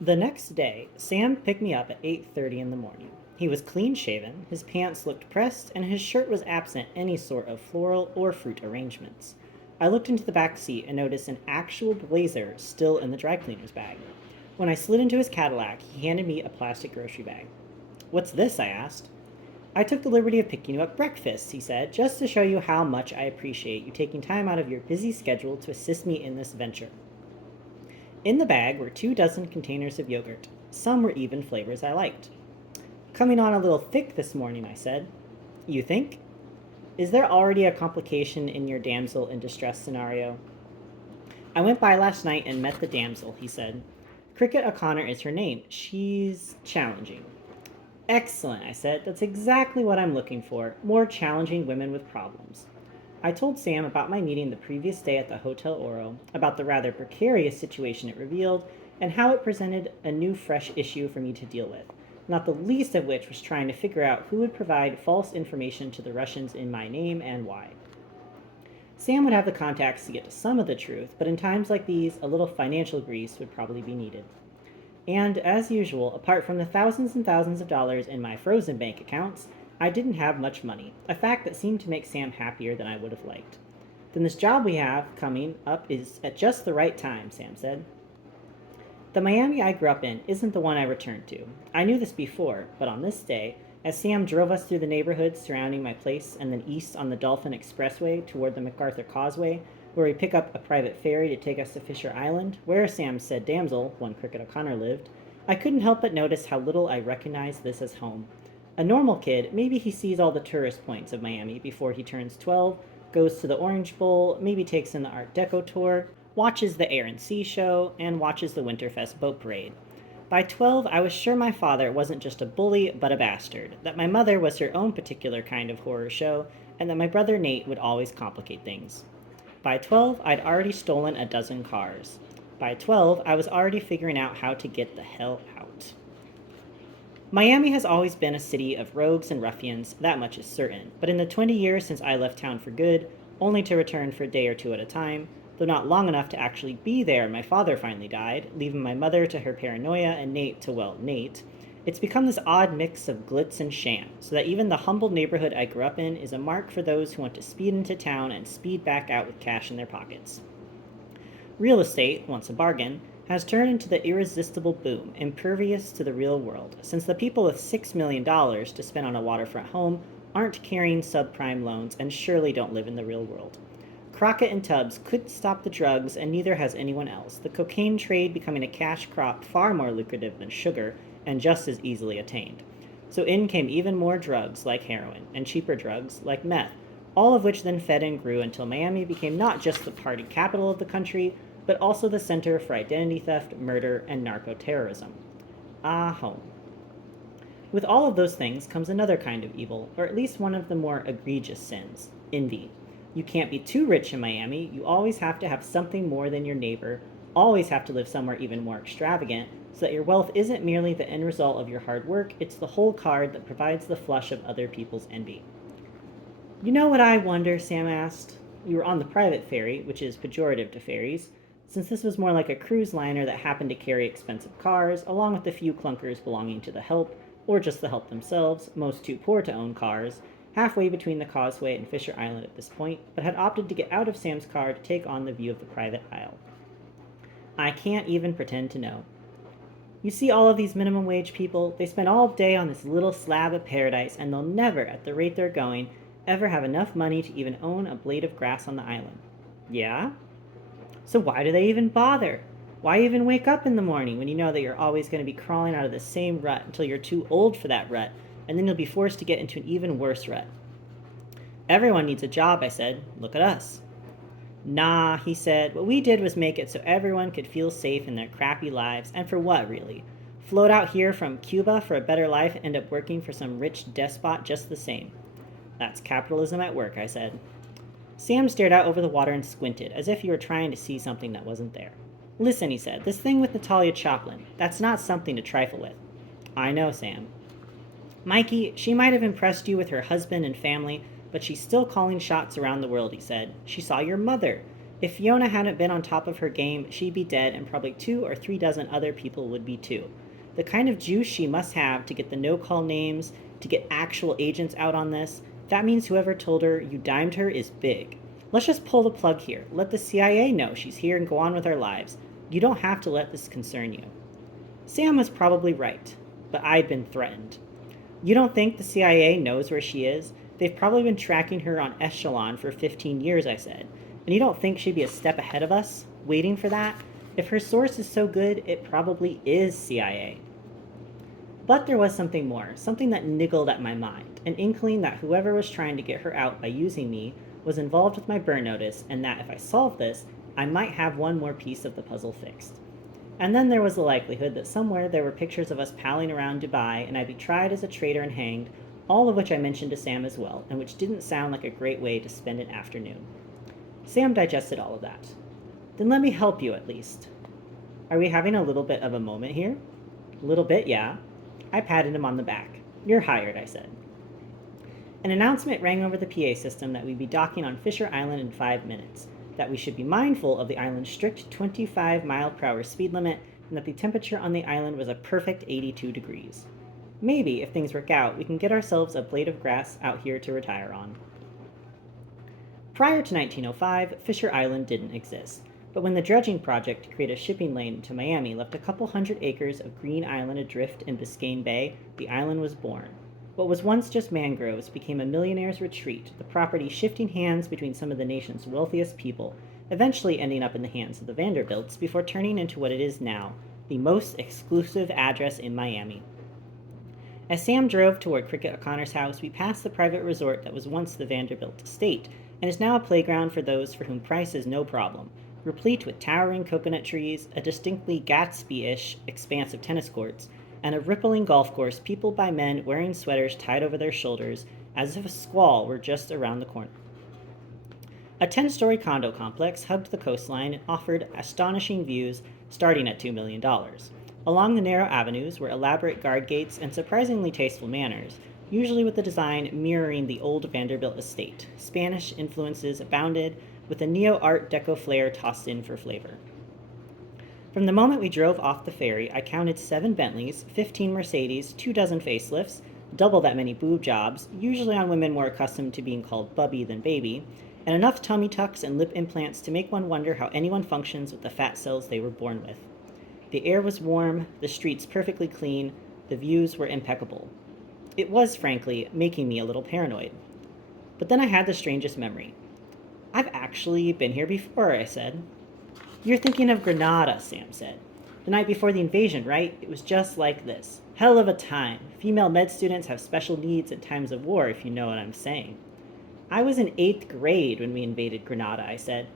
The next day, Sam picked me up at 8:30 in the morning. He was clean-shaven, his pants looked pressed, and his shirt was absent any sort of floral or fruit arrangements. I looked into the back seat and noticed an actual blazer still in the dry cleaner's bag. When I slid into his Cadillac, he handed me a plastic grocery bag. "What's this?" I asked. "I took the liberty of picking you up breakfast," he said, "just to show you how much I appreciate you taking time out of your busy schedule to assist me in this venture." In the bag were 2 dozen containers of yogurt. Some were even flavors I liked. "Coming on a little thick this morning," I said. "You think? Is there already a complication in your damsel in distress scenario?" "I went by last night and met the damsel," he said. "Cricket O'Connor is her name. She's challenging." "Excellent," I said. "That's exactly what I'm looking for. More challenging women with problems." I told Sam about my meeting the previous day at the Hotel Oro, about the rather precarious situation it revealed, and how it presented a new, fresh issue for me to deal with, not the least of which was trying to figure out who would provide false information to the Russians in my name and why. Sam would have the contacts to get to some of the truth, but in times like these, a little financial grease would probably be needed. And, as usual, apart from the thousands and thousands of dollars in my frozen bank accounts, I didn't have much money, a fact that seemed to make Sam happier than I would have liked. "Then this job we have coming up is at just the right time," Sam said. "The Miami I grew up in isn't the one I returned to. I knew this before, but on this day, as Sam drove us through the neighborhoods surrounding my place and then east on the Dolphin Expressway toward the MacArthur Causeway, where we pick up a private ferry to take us to Fisher Island, where Sam said damsel, one Cricket O'Connor, lived, I couldn't help but notice how little I recognized this as home. A normal kid, maybe he sees all the tourist points of Miami before he turns 12, goes to the Orange Bowl, maybe takes in the Art Deco tour, watches the Air and Sea show, and watches the Winterfest boat parade. By 12, I was sure my father wasn't just a bully, but a bastard, that my mother was her own particular kind of horror show, and that my brother Nate would always complicate things. By 12, I'd already stolen a dozen cars. By 12, I was already figuring out how to get the hell out. Miami has always been a city of rogues and ruffians, that much is certain, but in the 20 years since I left town for good, only to return for a day or two at a time, though not long enough to actually be there, my father finally died, leaving my mother to her paranoia and Nate to, well, Nate. It's become this odd mix of glitz and sham, so that even the humble neighborhood I grew up in is a mark for those who want to speed into town and speed back out with cash in their pockets. Real estate, once a bargain, has turned into the irresistible boom, impervious to the real world, since the people with $6 million to spend on a waterfront home aren't carrying subprime loans and surely don't live in the real world. Crockett and Tubbs couldn't stop the drugs, and neither has anyone else, the cocaine trade becoming a cash crop far more lucrative than sugar and just as easily attained. So in came even more drugs like heroin, and cheaper drugs like meth, all of which then fed and grew until Miami became not just the party capital of the country, but also the center for identity theft, murder, and narco-terrorism. Ah, home. With all of those things comes another kind of evil, or at least one of the more egregious sins: envy. You can't be too rich in Miami, you always have to have something more than your neighbor, always have to live somewhere even more extravagant, so that your wealth isn't merely the end result of your hard work, it's the whole card that provides the flush of other people's envy. "You know what I wonder?" Sam asked. We were on the private ferry, which is pejorative to ferries, since this was more like a cruise liner that happened to carry expensive cars, along with a few clunkers belonging to the help, or just the help themselves, most too poor to own cars, halfway between the causeway and Fisher Island at this point, but had opted to get out of Sam's car to take on the view of the private aisle. I can't even pretend to know. You see all of these minimum wage people, they spend all day on this little slab of paradise, and they'll never, at the rate they're going, ever have enough money to even own a blade of grass on the island. Yeah? So why do they even bother? Why even wake up in the morning when you know that you're always going to be crawling out of the same rut until you're too old for that rut, and then you'll be forced to get into an even worse rut? Everyone needs a job, I said. Look at us. Nah, he said. What we did was make it so everyone could feel safe in their crappy lives, and for what, really? Float out here from Cuba for a better life and end up working for some rich despot just the same. That's capitalism at work, I said. Sam stared out over the water and squinted, as if he were trying to see something that wasn't there. Listen, he said, this thing with Natalia Choplin, that's not something to trifle with. I know, Sam. Mikey, she might have impressed you with her husband and family, but she's still calling shots around the world, he said. She saw your mother. If Fiona hadn't been on top of her game, she'd be dead and probably 2 or 3 dozen other people would be too. The kind of juice she must have to get the no-call names, to get actual agents out on this, that means whoever told her you dimed her is big. Let's just pull the plug here. Let the CIA know she's here and go on with our lives. You don't have to let this concern you. Sam was probably right, but I'd been threatened. You don't think the CIA knows where she is? They've probably been tracking her on Echelon for 15 years, I said. And you don't think she'd be a step ahead of us, waiting for that? If her source is so good, it probably is CIA. But there was something more, something that niggled at my mind, an inkling that whoever was trying to get her out by using me was involved with my burn notice, and that if I solved this, I might have one more piece of the puzzle fixed. And then there was the likelihood that somewhere there were pictures of us palling around Dubai and I'd be tried as a traitor and hanged, all of which I mentioned to Sam as well, and which didn't sound like a great way to spend an afternoon. Sam digested all of that. Then let me help you at least. Are we having a little bit of a moment here? A little bit, yeah. I patted him on the back. You're hired, I said. An announcement rang over the PA system that we'd be docking on Fisher Island in 5 minutes, that we should be mindful of the island's strict 25-mile-per-hour speed limit, and that the temperature on the island was a perfect 82 degrees. Maybe, if things work out, we can get ourselves a blade of grass out here to retire on. Prior to 1905, Fisher Island didn't exist, but when the dredging project to create a shipping lane to Miami left a couple hundred acres of green island adrift in Biscayne Bay, the island was born. What was once just mangroves became a millionaire's retreat, the property shifting hands between some of the nation's wealthiest people, eventually ending up in the hands of the Vanderbilts before turning into what it is now, the most exclusive address in Miami. As Sam drove toward Cricket O'Connor's house, we passed the private resort that was once the Vanderbilt estate, and is now a playground for those for whom price is no problem, replete with towering coconut trees, a distinctly Gatsby-ish expanse of tennis courts, and a rippling golf course peopled by men wearing sweaters tied over their shoulders as if a squall were just around the corner. A 10-story condo complex hugged the coastline and offered astonishing views starting at $2 million. Along the narrow avenues were elaborate guard gates and surprisingly tasteful manors, usually with the design mirroring the old Vanderbilt estate. Spanish influences abounded, with a neo-Art Deco flair tossed in for flavor. From the moment we drove off the ferry, I counted 7 Bentleys, 15 Mercedes, 2 dozen facelifts, double that many boob jobs, usually on women more accustomed to being called bubby than baby, and enough tummy tucks and lip implants to make one wonder how anyone functions with the fat cells they were born with. The air was warm, the streets perfectly clean, the views were impeccable. It was, frankly, making me a little paranoid. But then I had the strangest memory. I've actually been here before, I said. You're thinking of Grenada, Sam said. The night before the invasion, right? It was just like this. Hell of a time. Female med students have special needs in times of war, if you know what I'm saying. I was in 8th grade when we invaded Grenada, I said.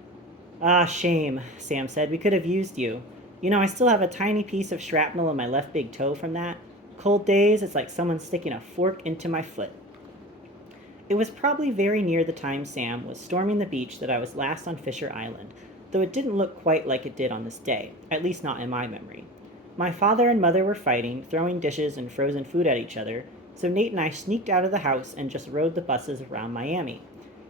Ah, shame, Sam said. We could have used you. You know, I still have a tiny piece of shrapnel in my left big toe from that. Cold days, it's like someone sticking a fork into my foot. It was probably very near the time Sam was storming the beach that I was last on Fisher Island, though it didn't look quite like it did on this day, at least not in my memory. My father and mother were fighting, throwing dishes and frozen food at each other, so Nate and I sneaked out of the house and just rode the buses around Miami.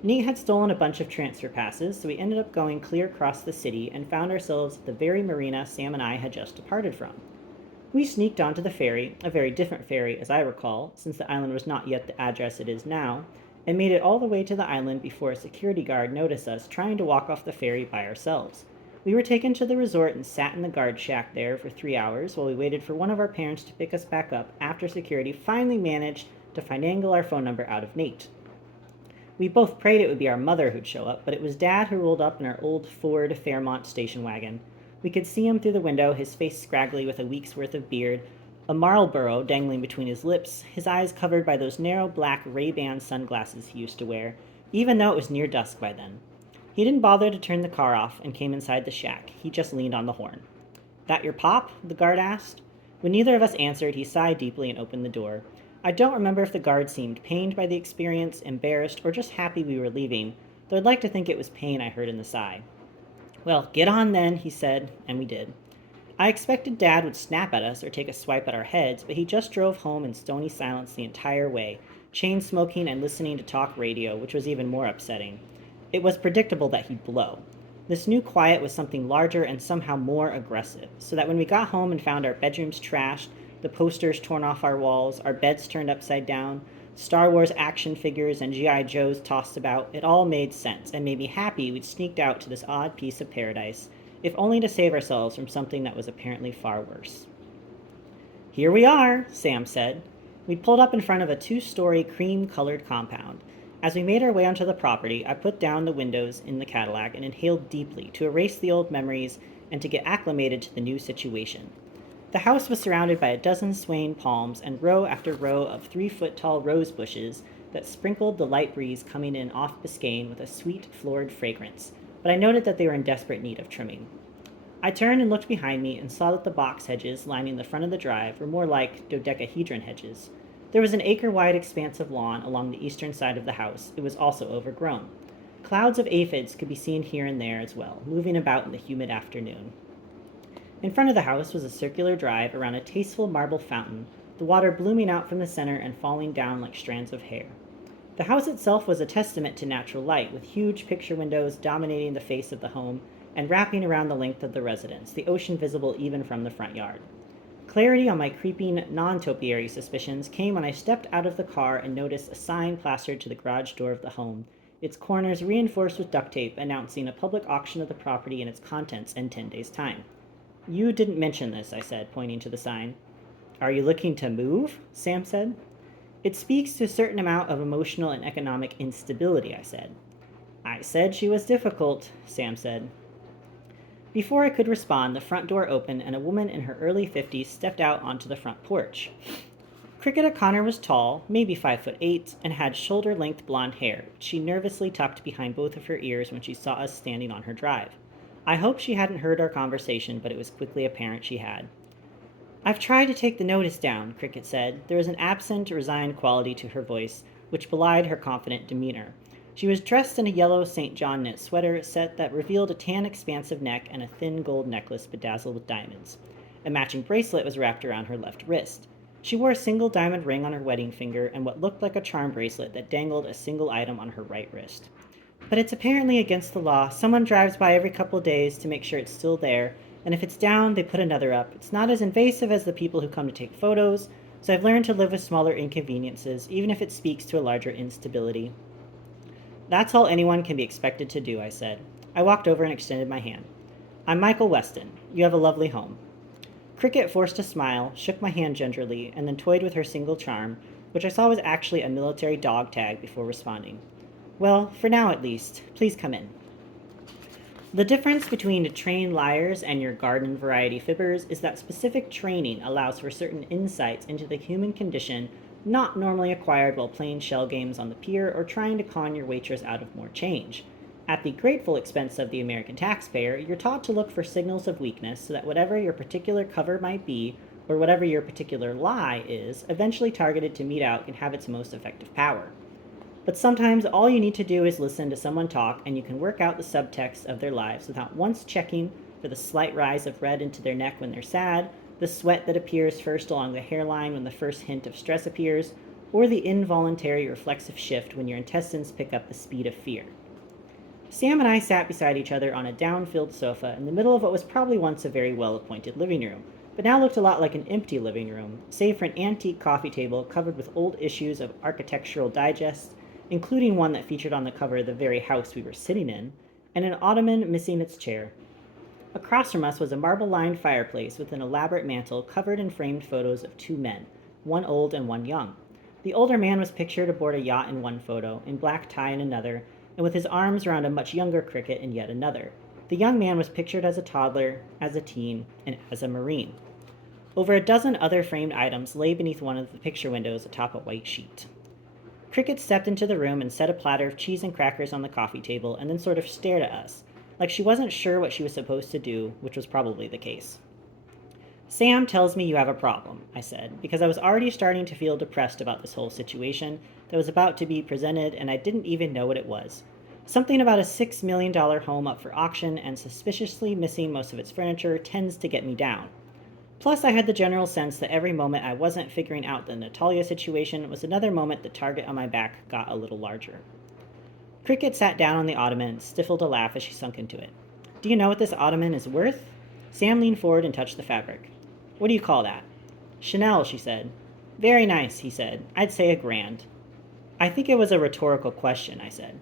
Nate had stolen a bunch of transfer passes, so we ended up going clear across the city and found ourselves at the very marina Sam and I had just departed from. We sneaked onto the ferry, a very different ferry as I recall, since the island was not yet the address it is now, and made it all the way to the island before a security guard noticed us trying to walk off the ferry by ourselves. We were taken to the resort and sat in the guard shack there for 3 hours while we waited for one of our parents to pick us back up after security finally managed to finagle our phone number out of Nate. We both prayed it would be our mother who'd show up, but it was Dad who rolled up in our old Ford Fairmont station wagon. We could see him through the window, his face scraggly with a week's worth of beard, a Marlboro dangling between his lips, his eyes covered by those narrow black Ray-Ban sunglasses he used to wear, even though it was near dusk by then. He didn't bother to turn the car off and came inside the shack. He just leaned on the horn. "That your pop?" the guard asked. When neither of us answered, he sighed deeply and opened the door. I don't remember if the guard seemed pained by the experience, embarrassed, or just happy we were leaving, though I'd like to think it was pain I heard in the sigh. "Well, get on then," he said, and we did. I expected Dad would snap at us or take a swipe at our heads, but he just drove home in stony silence the entire way, chain smoking and listening to talk radio, which was even more upsetting. It was predictable that he'd blow. This new quiet was something larger and somehow more aggressive, so that when we got home and found our bedrooms trashed, the posters torn off our walls, our beds turned upside down, Star Wars action figures and G.I. Joes tossed about, it all made sense and made me happy we'd sneaked out to this odd piece of paradise, if only to save ourselves from something that was apparently far worse. "Here we are," Sam said. We'd pulled up in front of a 2-story cream-colored compound. As we made our way onto the property, I put down the windows in the Cadillac and inhaled deeply to erase the old memories and to get acclimated to the new situation. The house was surrounded by a dozen swaying palms and row after row of 3-foot-tall rose bushes that sprinkled the light breeze coming in off Biscayne with a sweet, florid fragrance, but I noted that they were in desperate need of trimming. I turned and looked behind me and saw that the box hedges lining the front of the drive were more like dodecahedron hedges. There was an acre-wide expanse of lawn along the eastern side of the house. It was also overgrown. Clouds of aphids could be seen here and there as well, moving about in the humid afternoon. In front of the house was a circular drive around a tasteful marble fountain, the water blooming out from the center and falling down like strands of hair. The house itself was a testament to natural light, with huge picture windows dominating the face of the home and wrapping around the length of the residence, the ocean visible even from the front yard. Clarity on my creeping, non-topiary suspicions came when I stepped out of the car and noticed a sign plastered to the garage door of the home, its corners reinforced with duct tape announcing a public auction of the property and its contents in 10 days' time. "You didn't mention this," I said, pointing to the sign. "Are you looking to move?" Sam said. "It speaks to a certain amount of emotional and economic instability," I said. "I said she was difficult," Sam said. Before I could respond, the front door opened and a woman in her early 50s stepped out onto the front porch. Cricket O'Connor was tall, maybe 5'8", and had shoulder-length blonde hair, which she nervously tucked behind both of her ears when she saw us standing on her drive. I hoped she hadn't heard our conversation, but it was quickly apparent she had. "I've tried to take the notice down," Cricket said. There was an absent, resigned quality to her voice, which belied her confident demeanor. She was dressed in a yellow St. John knit sweater set that revealed a tan expansive neck and a thin gold necklace bedazzled with diamonds. A matching bracelet was wrapped around her left wrist. She wore a single diamond ring on her wedding finger and what looked like a charm bracelet that dangled a single item on her right wrist. "But it's apparently against the law. Someone drives by every couple of days to make sure it's still there, and if it's down, they put another up. It's not as invasive as the people who come to take photos, so I've learned to live with smaller inconveniences, even if it speaks to a larger instability." "That's all anyone can be expected to do," I said. I walked over and extended my hand. "I'm Michael Weston. You have a lovely home." Cricket forced a smile, shook my hand gingerly, and then toyed with her single charm, which I saw was actually a military dog tag, before responding. "Well, for now at least. Please come in." The difference between trained liars and your garden variety fibbers is that specific training allows for certain insights into the human condition not normally acquired while playing shell games on the pier or trying to con your waitress out of more change. At the grateful expense of the American taxpayer, you're taught to look for signals of weakness so that whatever your particular cover might be, or whatever your particular lie is, eventually targeted to mete out can have its most effective power. But sometimes all you need to do is listen to someone talk and you can work out the subtext of their lives without once checking for the slight rise of red into their neck when they're sad, the sweat that appears first along the hairline when the first hint of stress appears, or the involuntary reflexive shift when your intestines pick up the speed of fear. Sam and I sat beside each other on a down-filled sofa in the middle of what was probably once a very well-appointed living room, but now looked a lot like an empty living room, save for an antique coffee table covered with old issues of Architectural Digest, including one that featured on the cover of the very house we were sitting in, and an ottoman missing its chair. Across from us was a marble-lined fireplace with an elaborate mantel covered in framed photos of 2 men, one old and one young. The older man was pictured aboard a yacht in one photo, in black tie in another, and with his arms around a much younger Cricket in yet another. The young man was pictured as a toddler, as a teen, and as a Marine. Over a dozen other framed items lay beneath one of the picture windows atop a white sheet. Cricket stepped into the room and set a platter of cheese and crackers on the coffee table and then sort of stared at us, like she wasn't sure what she was supposed to do, which was probably the case. "Sam tells me you have a problem," I said, because I was already starting to feel depressed about this whole situation that was about to be presented, and I didn't even know what it was. Something about a $6 million home up for auction and suspiciously missing most of its furniture tends to get me down. Plus, I had the general sense that every moment I wasn't figuring out the Natalia situation was another moment the target on my back got a little larger. Cricket sat down on the ottoman and stifled a laugh as she sunk into it. Do you know what this ottoman is worth? Sam leaned forward and touched the fabric. What do you call that? Chanel, she said. Very nice, he said. I'd say $1,000. I think it was a rhetorical question, I said.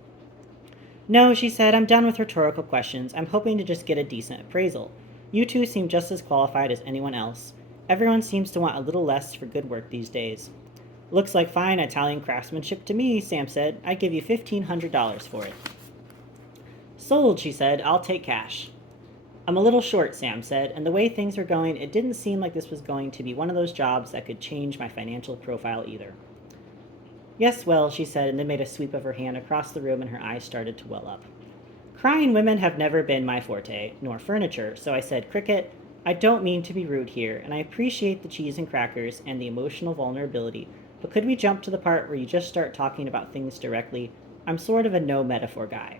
No, she said, I'm done with rhetorical questions. I'm hoping to just get a decent appraisal. You two seem just as qualified as anyone else. Everyone seems to want a little less for good work these days. Looks like fine Italian craftsmanship to me, Sam said. I'd give you $1,500 for it. Sold, she said. I'll take cash. I'm a little short, Sam said, and the way things were going, it didn't seem like this was going to be one of those jobs that could change my financial profile either. Yes, well, she said, and then made a sweep of her hand across the room and her eyes started to well up. Crying women have never been my forte, nor furniture, so I said, Cricket, I don't mean to be rude here, and I appreciate the cheese and crackers and the emotional vulnerability, but could we jump to the part where you just start talking about things directly? I'm sort of a no metaphor guy.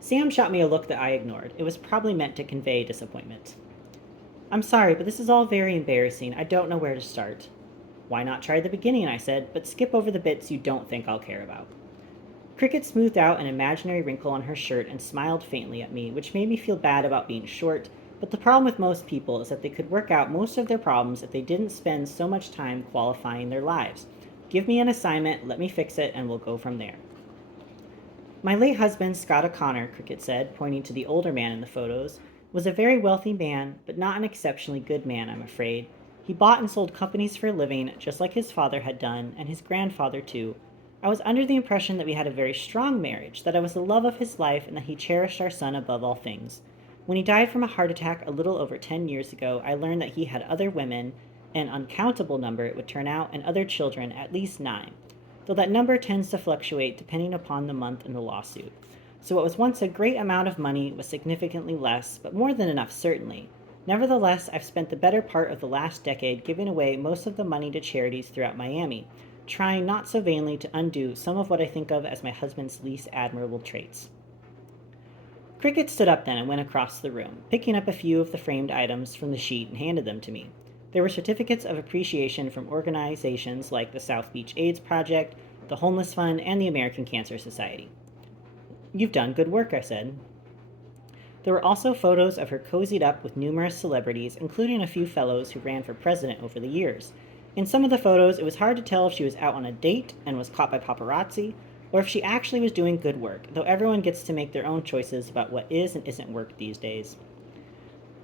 Sam shot me a look that I ignored. It was probably meant to convey disappointment. I'm sorry, but this is all very embarrassing. I don't know where to start. Why not try the beginning, I said, but skip over the bits you don't think I'll care about. Cricket smoothed out an imaginary wrinkle on her shirt and smiled faintly at me, which made me feel bad about being short, but the problem with most people is that they could work out most of their problems if they didn't spend so much time qualifying their lives. Give me an assignment, let me fix it, and we'll go from there. My late husband, Scott O'Connor, Cricket said, pointing to the older man in the photos, was a very wealthy man, but not an exceptionally good man, I'm afraid. He bought and sold companies for a living, just like his father had done, and his grandfather too. I was under the impression that we had a very strong marriage, that I was the love of his life, and that he cherished our son above all things. When he died from a heart attack a little over 10 years ago, I learned that he had other women, an uncountable number it would turn out, and other children, at least 9, though that number tends to fluctuate depending upon the month and the lawsuit. So what was once a great amount of money was significantly less, but more than enough certainly. Nevertheless, I've spent the better part of the last decade giving away most of the money to charities throughout Miami, trying not so vainly to undo some of what I think of as my husband's least admirable traits. Cricket stood up then and went across the room, picking up a few of the framed items from the sheet and handed them to me. There were certificates of appreciation from organizations like the South Beach AIDS Project, the Homeless Fund, and the American Cancer Society. You've done good work, I said. There were also photos of her cozied up with numerous celebrities, including a few fellows who ran for president over the years. In some of the photos, it was hard to tell if she was out on a date and was caught by paparazzi, or if she actually was doing good work, though everyone gets to make their own choices about what is and isn't work these days.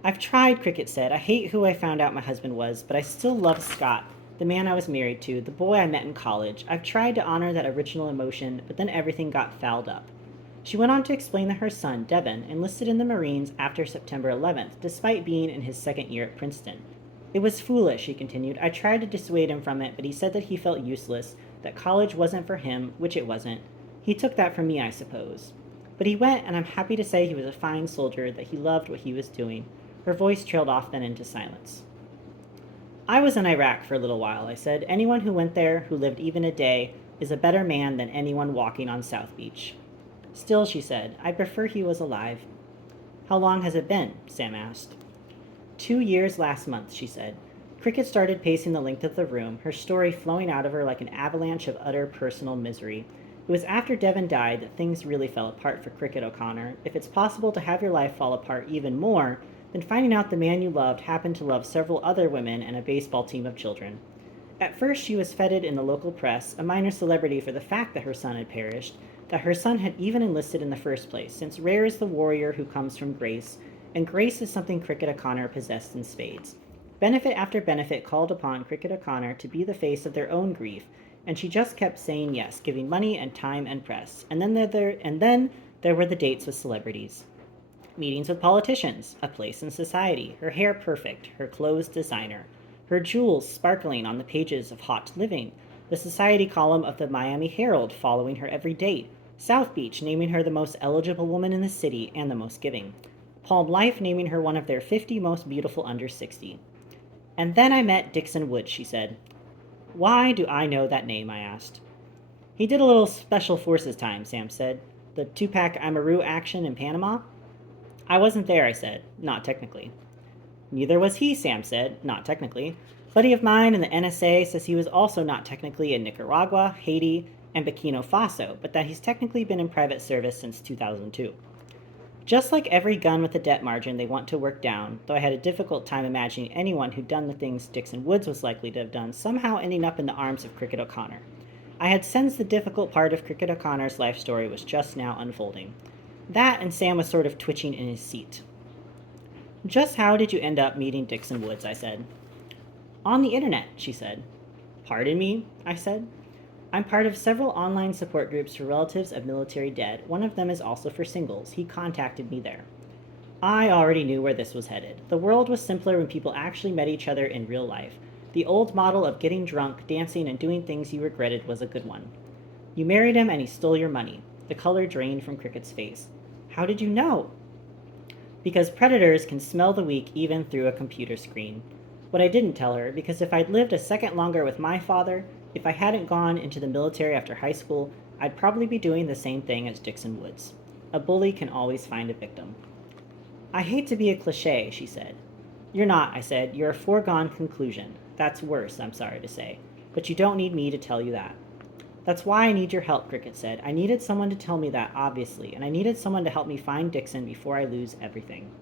I've tried, Cricket said. I hate who I found out my husband was, but I still love Scott, the man I was married to, the boy I met in college. I've tried to honor that original emotion, but then everything got fouled up. She went on to explain that her son, Devin, enlisted in the Marines after September 11th, despite being in his second year at Princeton. It was foolish, she continued. I tried to dissuade him from it, but he said that he felt useless, that college wasn't for him, which it wasn't. He took that from me, I suppose. But he went, and I'm happy to say he was a fine soldier, that he loved what he was doing. Her voice trailed off then into silence. I was in Iraq for a little while, I said. Anyone who went there, who lived even a day, is a better man than anyone walking on South Beach. Still, she said, I prefer he was alive. How long has it been? Sam asked. 2 years last month, she said. Cricket started pacing the length of the room, her story flowing out of her like an avalanche of utter personal misery. It was after Devin died that things really fell apart for Cricket O'Connor. If it's possible to have your life fall apart even more, then finding out the man you loved happened to love several other women and a baseball team of children. At first she was feted in the local press, a minor celebrity for the fact that her son had perished, that her son had even enlisted in the first place, since rare is the warrior who comes from grace, and grace is something Cricket O'Connor possessed in spades. Benefit after benefit called upon Cricket O'Connor to be the face of their own grief, and she just kept saying yes, giving money and time and press. And then there were the dates with celebrities. Meetings with politicians, a place in society, her hair perfect, her clothes designer, her jewels sparkling on the pages of Hot Living, the society column of the Miami Herald following her every date, South Beach naming her the most eligible woman in the city and the most giving, Palm Life naming her one of their 50 most beautiful under 60. And then I met Dixon Woods, she said. Why do I know that name? I asked. He did a little Special Forces time, Sam said. The Tupac Amaru action in Panama? I wasn't there, I said. Not technically. Neither was he, Sam said. Not technically. A buddy of mine in the NSA says he was also not technically in Nicaragua, Haiti, and Burkina Faso, but that he's technically been in private service since 2002. Just like every gun with a debt margin they want to work down, though I had a difficult time imagining anyone who'd done the things Dixon Woods was likely to have done somehow ending up in the arms of Cricket O'Connor. I had sensed the difficult part of Cricket O'Connor's life story was just now unfolding. That and Sam was sort of twitching in his seat. Just how did you end up meeting Dixon Woods? I said. On the internet, she said. Pardon me? I said. I'm part of several online support groups for relatives of military dead. One of them is also for singles. He contacted me there. I already knew where this was headed. The world was simpler when people actually met each other in real life. The old model of getting drunk, dancing, and doing things you regretted was a good one. You married him and he stole your money. The color drained from Cricket's face. How did you know? Because predators can smell the weak even through a computer screen. What I didn't tell her, because if I'd lived a second longer with my father, if I hadn't gone into the military after high school, I'd probably be doing the same thing as Dixon Woods. A bully can always find a victim. I hate to be a cliche, she said. You're not, I said. You're a foregone conclusion. That's worse, I'm sorry to say. But you don't need me to tell you that. That's why I need your help, Cricket said. I needed someone to tell me that, obviously, and I needed someone to help me find Dixon before I lose everything.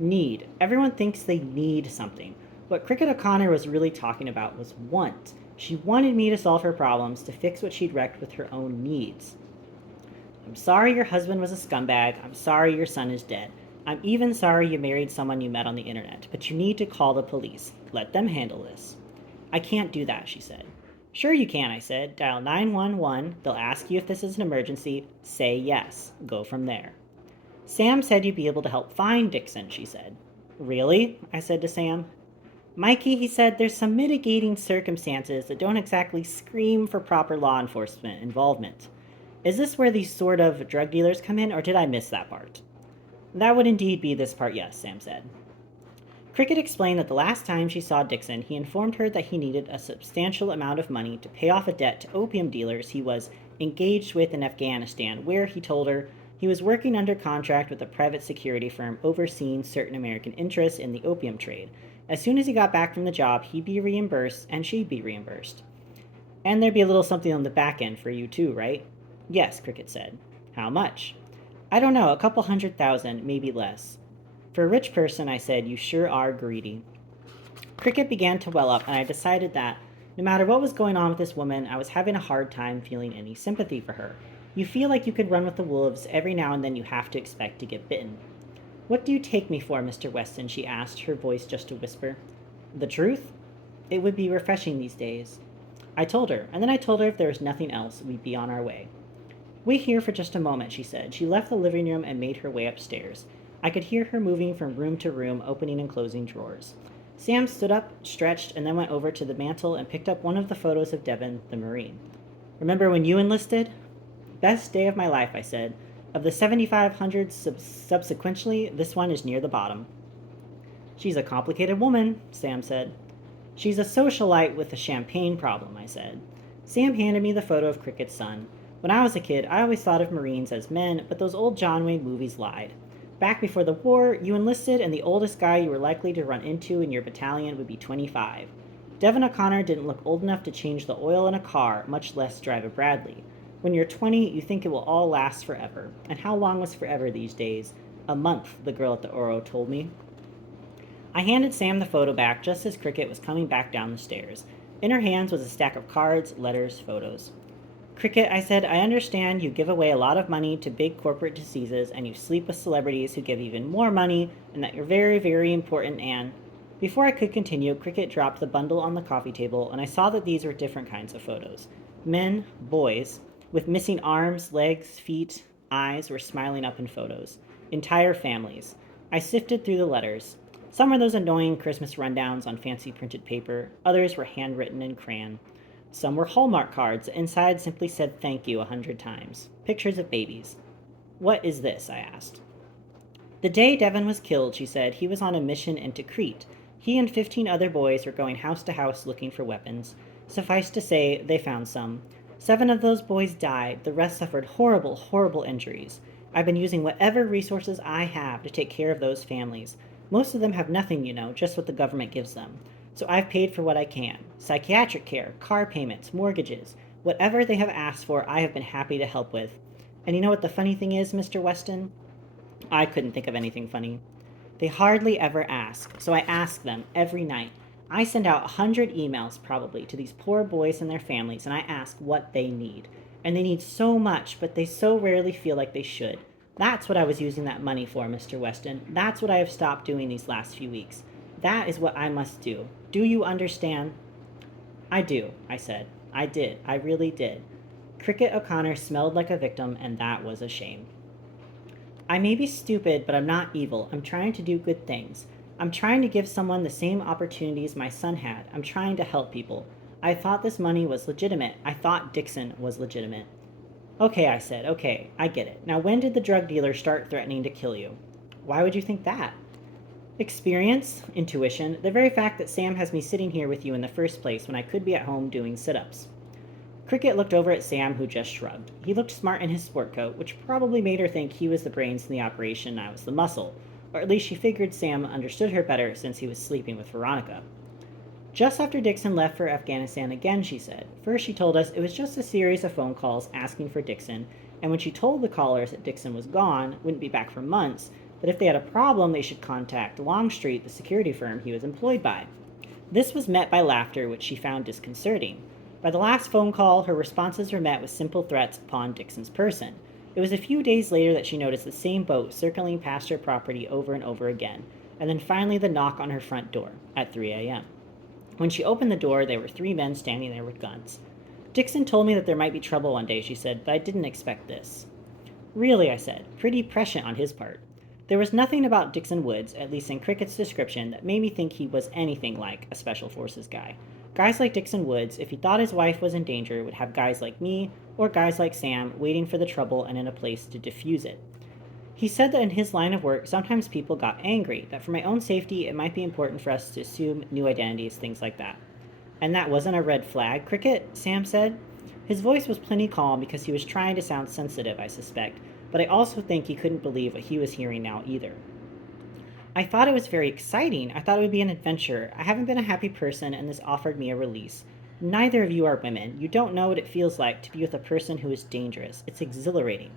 Need. Everyone thinks they need something. What Cricket O'Connor was really talking about was want. She wanted me to solve her problems, to fix what she'd wrecked with her own needs. I'm sorry your husband was a scumbag. I'm sorry your son is dead. I'm even sorry you married someone you met on the internet, but you need to call the police. Let them handle this. I can't do that, she said. Sure you can, I said. Dial 911. They'll ask you if this is an emergency. Say yes. Go from there. Sam said you'd be able to help find Dixon, she said. Really? I said to Sam. Mikey, he said, there's some mitigating circumstances that don't exactly scream for proper law enforcement involvement. Is this where these sort of drug dealers come in, or did I miss that part? That would indeed be this part, yes, Sam said. Cricket explained that the last time she saw Dixon, he informed her that he needed a substantial amount of money to pay off a debt to opium dealers he was engaged with in Afghanistan, where, he told her, he was working under contract with a private security firm overseeing certain American interests in the opium trade. As soon as he got back from the job, he'd be reimbursed, and she'd be reimbursed. And there'd be a little something on the back end for you too, right? Yes, Cricket said. How much? I don't know, a couple $100,000, maybe less. For a rich person, I said, you sure are greedy. Cricket began to well up, and I decided that, no matter what was going on with this woman, I was having a hard time feeling any sympathy for her. You feel like you could run with the wolves. Every now and then you have to expect to get bitten. What do you take me for, Mr. Weston? She asked, her voice just a whisper. The truth? It would be refreshing these days. I told her, and then I told her if there was nothing else, we'd be on our way. Wait here for just a moment, she said. She left the living room and made her way upstairs. I could hear her moving from room to room, opening and closing drawers. Sam stood up, stretched, and then went over to the mantel and picked up one of the photos of Devon, the Marine. Remember when you enlisted? Best day of my life, I said. Of the 7,500 subsequently, this one is near the bottom. She's a complicated woman, Sam said. She's a socialite with a champagne problem, I said. Sam handed me the photo of Cricket's son. When I was a kid, I always thought of Marines as men, but those old John Wayne movies lied. Back before the war, you enlisted, and the oldest guy you were likely to run into in your battalion would be 25. Devon O'Connor didn't look old enough to change the oil in a car, much less drive a Bradley. When you're 20, you think it will all last forever. And how long was forever these days? A month, the girl at the Oro told me. I handed Sam the photo back just as Cricket was coming back down the stairs. In her hands was a stack of cards, letters, photos. Cricket, I said, I understand you give away a lot of money to big corporate diseases and you sleep with celebrities who give even more money and that you're very, very important and... Before I could continue, Cricket dropped the bundle on the coffee table and I saw that these were different kinds of photos. Men, boys, with missing arms, legs, feet, eyes were smiling up in photos. Entire families. I sifted through the letters. Some were those annoying Christmas rundowns on fancy printed paper. Others were handwritten in crayon. Some were Hallmark cards that inside simply said thank you 100 times. Pictures of babies. What is this? I asked. The day Devon was killed, she said, he was on a mission into Crete. He and 15 other boys were going house to house looking for weapons. Suffice to say, they found some. 7 of those boys died. The rest suffered horrible, horrible injuries. I've been using whatever resources I have to take care of those families. Most of them have nothing, just what the government gives them. So I've paid for what I can. Psychiatric care, car payments, mortgages. Whatever they have asked for, I have been happy to help with. And you know what the funny thing is, Mr. Weston? I couldn't think of anything funny. They hardly ever ask, so I ask them every night. I send out 100 emails probably to these poor boys and their families, and I ask what they need. And they need so much, but they so rarely feel like they should. That's what I was using that money for, Mr. Weston. That's what I have stopped doing these last few weeks. That is what I must do. Do you understand? I do, I said. I did. I really did. Cricket O'Connor smelled like a victim, and that was a shame. I may be stupid, but I'm not evil. I'm trying to do good things. I'm trying to give someone the same opportunities my son had. I'm trying to help people. I thought this money was legitimate. I thought Dixon was legitimate. Okay, I said. Okay, I get it. Now, when did the drug dealer start threatening to kill you? Why would you think that? Experience, intuition, the very fact that Sam has me sitting here with you in the first place when I could be at home doing sit ups. Cricket looked over at Sam, who just shrugged. He looked smart in his sport coat, which probably made her think he was the brains in the operation and I was the muscle, or at least she figured Sam understood her better since he was sleeping with Veronica. Just after Dixon left for Afghanistan again, she said. First, she told us it was just a series of phone calls asking for Dixon, and when she told the callers that Dixon was gone, wouldn't be back for months, that if they had a problem, they should contact Longstreet, the security firm he was employed by. This was met by laughter, which she found disconcerting. By the last phone call, her responses were met with simple threats upon Dixon's person. It was a few days later that she noticed the same boat circling past her property over and over again, and then finally the knock on her front door at 3 a.m. When she opened the door, there were 3 men standing there with guns. Dixon told me that there might be trouble one day, she said, but I didn't expect this. Really, I said, pretty prescient on his part. There was nothing about Dixon Woods, at least in Cricket's description, that made me think he was anything like a Special Forces guy. Guys like Dixon Woods, if he thought his wife was in danger, would have guys like me or guys like Sam waiting for the trouble and in a place to diffuse it. He said that in his line of work, sometimes people got angry, that for my own safety, it might be important for us to assume new identities, things like that. And that wasn't a red flag, Cricket, Sam said. His voice was plenty calm because he was trying to sound sensitive, I suspect, but I also think he couldn't believe what he was hearing now either. I thought it was very exciting. I thought it would be an adventure. I haven't been a happy person, and this offered me a release. Neither of you are women. You don't know what it feels like to be with a person who is dangerous. It's exhilarating.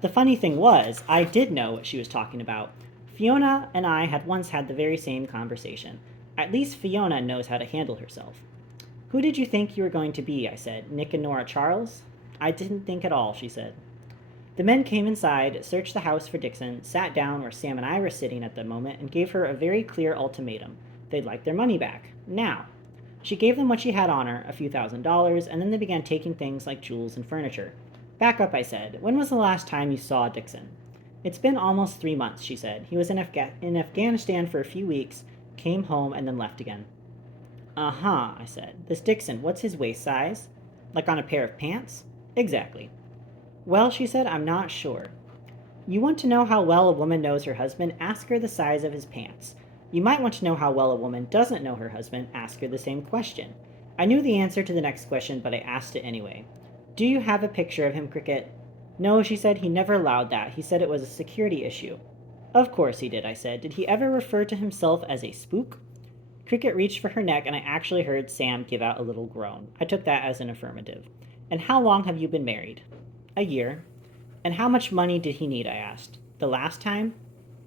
The funny thing was, I did know what she was talking about. Fiona and I had once had the very same conversation. At least Fiona knows how to handle herself. Who did you think you were going to be? I said. Nick and Nora Charles? I didn't think at all, she said. The men came inside, searched the house for Dixon, sat down where Sam and I were sitting at the moment, and gave her a very clear ultimatum. They'd like their money back. Now. She gave them what she had on her, a few $1,000s, and then they began taking things like jewels and furniture. Back up, I said. When was the last time you saw Dixon? It's been almost 3 months, she said. He was in Afghanistan for a few weeks, came home, and then left again. Uh-huh, I said. This Dixon, what's his waist size? Like on a pair of pants? Exactly. Well, she said, I'm not sure. You want to know how well a woman knows her husband? Ask her the size of his pants. You might want to know how well a woman doesn't know her husband? Ask her the same question. I knew the answer to the next question, but I asked it anyway. Do you have a picture of him, Cricket? No, she said, he never allowed that. He said it was a security issue. Of course he did, I said. Did he ever refer to himself as a spook? Cricket reached for her neck, and I actually heard Sam give out a little groan. I took that as an affirmative. And how long have you been married? A year. And how much money did he need? I asked. The last time?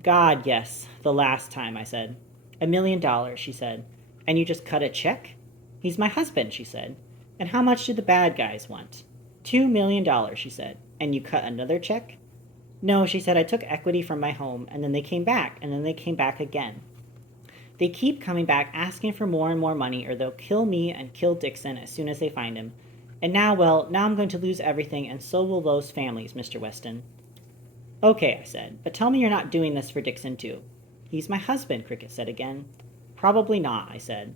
God, yes, the last time, I said. $1 million, she said. And you just cut a check? He's my husband, she said. And how much did the bad guys want? $2 million, she said. And you cut another check? No, she said, I took equity from my home, and then they came back, and then they came back again. They keep coming back asking for more and more money, or they'll kill me and kill Dixon as soon as they find him. And now, well, now I'm going to lose everything, and so will those families, Mr. Weston. Okay, I said, but tell me you're not doing this for Dixon, too. He's my husband, Cricket said again. Probably not, I said.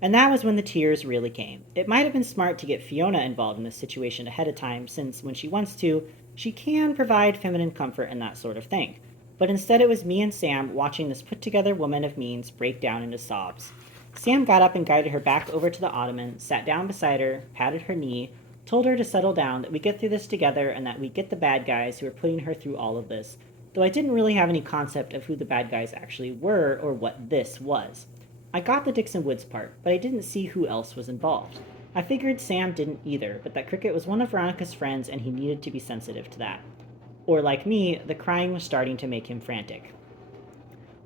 And that was when the tears really came. It might have been smart to get Fiona involved in this situation ahead of time, since when she wants to, she can provide feminine comfort and that sort of thing. But instead it was me and Sam watching this put-together woman of means break down into sobs. Sam got up and guided her back over to the ottoman, sat down beside her, patted her knee, told her to settle down, that we get through this together, and that we get the bad guys who are putting her through all of this, though I didn't really have any concept of who the bad guys actually were or what this was. I got the Dixon Woods part, but I didn't see who else was involved. I figured Sam didn't either, but that Cricket was one of Veronica's friends and he needed to be sensitive to that. Or, like me, the crying was starting to make him frantic.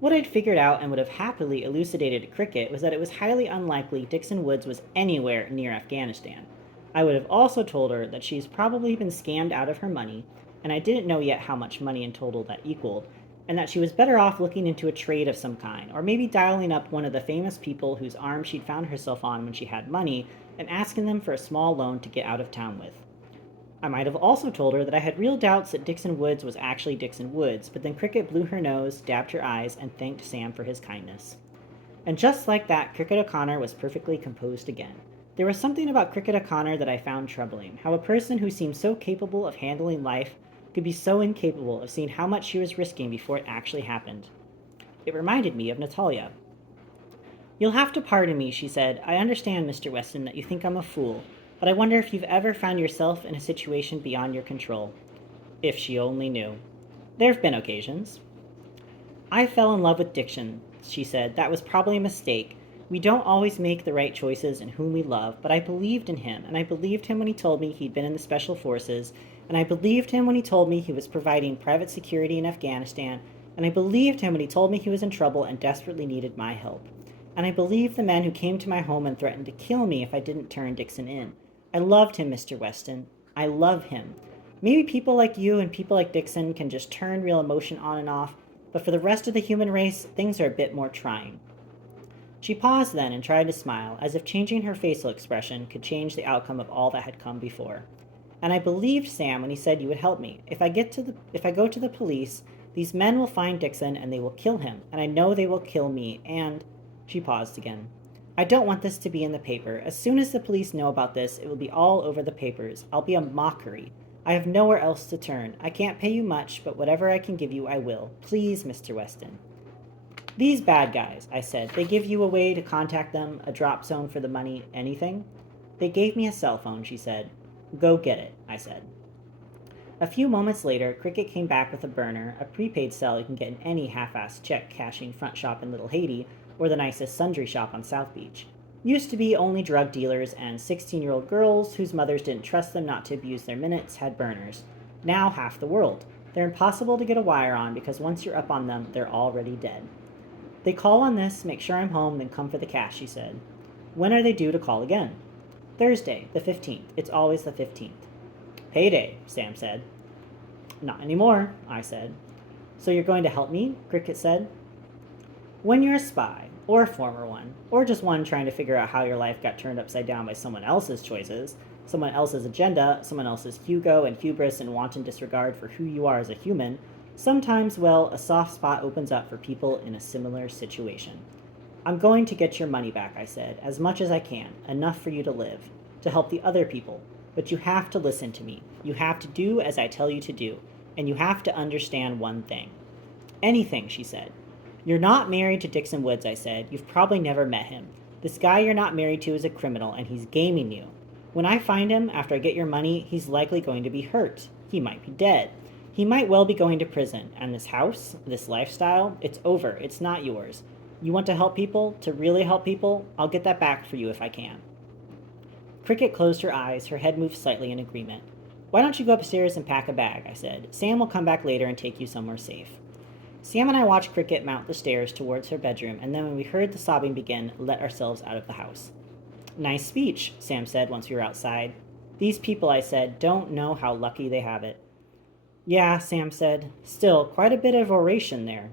What I'd figured out and would have happily elucidated to Cricket was that it was highly unlikely Dixon Woods was anywhere near Afghanistan. I would have also told her that she's probably been scammed out of her money, and I didn't know yet how much money in total that equaled, and that she was better off looking into a trade of some kind, or maybe dialing up one of the famous people whose arm she'd found herself on when she had money and asking them for a small loan to get out of town with. I might have also told her that I had real doubts that Dixon Woods was actually Dixon Woods, but then Cricket blew her nose, dabbed her eyes, and thanked Sam for his kindness. And just like that, Cricket O'Connor was perfectly composed again. There was something about Cricket O'Connor that I found troubling, how a person who seemed so capable of handling life could be so incapable of seeing how much she was risking before it actually happened. It reminded me of Natalia. "You'll have to pardon me," she said. "I understand, Mr. Weston, that you think I'm a fool, but I wonder if you've ever found yourself in a situation beyond your control." If she only knew. "There have been occasions." "I fell in love with Dixon," she said. "That was probably a mistake. We don't always make the right choices in whom we love, but I believed in him, and I believed him when he told me he'd been in the Special Forces, and I believed him when he told me he was providing private security in Afghanistan, and I believed him when he told me he was in trouble and desperately needed my help. And I believed the men who came to my home and threatened to kill me if I didn't turn Dixon in. I loved him, Mr. Weston. I love him. Maybe people like you and people like Dixon can just turn real emotion on and off, but for the rest of the human race, things are a bit more trying." She paused then and tried to smile, as if changing her facial expression could change the outcome of all that had come before. "And I believed Sam when he said you would help me. If I go to the police, these men will find Dixon and they will kill him, and I know they will kill me, and—" She paused again. "I don't want this to be in the paper. As soon as the police know about this, it will be all over the papers. I'll be a mockery. I have nowhere else to turn. I can't pay you much, but whatever I can give you, I will. Please, Mr. Weston." "These bad guys," I said, "they give you a way to contact them, a drop zone for the money, anything?" "They gave me a cell phone," she said. "Go get it," I said. A few moments later, Cricket came back with a burner, a prepaid cell you can get in any half-assed check-cashing front shop in Little Haiti, or the nicest sundry shop on South Beach. Used to be only drug dealers and 16-year-old girls whose mothers didn't trust them not to abuse their minutes had burners. Now half the world. They're impossible to get a wire on because once you're up on them, they're already dead. "They call on this, make sure I'm home, then come for the cash," she said. "When are they due to call again?" "Thursday, the 15th. It's always the 15th. "Payday," Sam said. "Not anymore," I said. "So you're going to help me?" Cricket said. "When you're a spy, or a former one, or just one trying to figure out how your life got turned upside down by someone else's choices, someone else's agenda, someone else's Hugo and hubris and wanton disregard for who you are as a human, sometimes, well, a soft spot opens up for people in a similar situation. I'm going to get your money back," I said, "as much as I can, enough for you to live, to help the other people. But you have to listen to me. You have to do as I tell you to do, and you have to understand one thing." "Anything," she said. "You're not married to Dixon Woods," I said. "You've probably never met him. This guy you're not married to is a criminal, and he's gaming you. When I find him, after I get your money, he's likely going to be hurt. He might be dead. He might well be going to prison. And this house, this lifestyle, it's over. It's not yours. You want to help people, to really help people? I'll get that back for you if I can." Cricket closed her eyes. Her head moved slightly in agreement. "Why don't you go upstairs and pack a bag?" I said. "Sam will come back later and take you somewhere safe." Sam and I watched Cricket mount the stairs towards her bedroom, and then when we heard the sobbing begin, let ourselves out of the house. "Nice speech," Sam said once we were outside. "These people," I said, "don't know how lucky they have it." "Yeah," Sam said. "Still, quite a bit of oration there."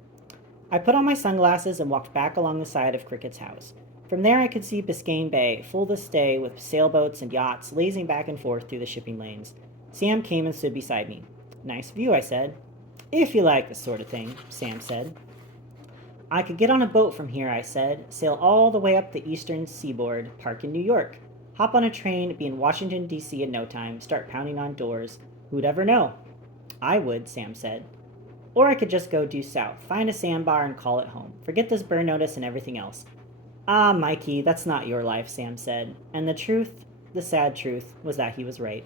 I put on my sunglasses and walked back along the side of Cricket's house. From there I could see Biscayne Bay, full this day with sailboats and yachts lazing back and forth through the shipping lanes. Sam came and stood beside me. "Nice view," I said. "If you like this sort of thing," Sam said. "I could get on a boat from here," I said, "sail all the way up the eastern seaboard, park in New York, hop on a train, be in Washington, D.C. in no time, start pounding on doors. Who'd ever know?" "I would," Sam said. "Or I could just go due south, find a sandbar and call it home. Forget this burn notice and everything else." "Ah, Mikey, that's not your life," Sam said. And the truth, the sad truth, was that he was right.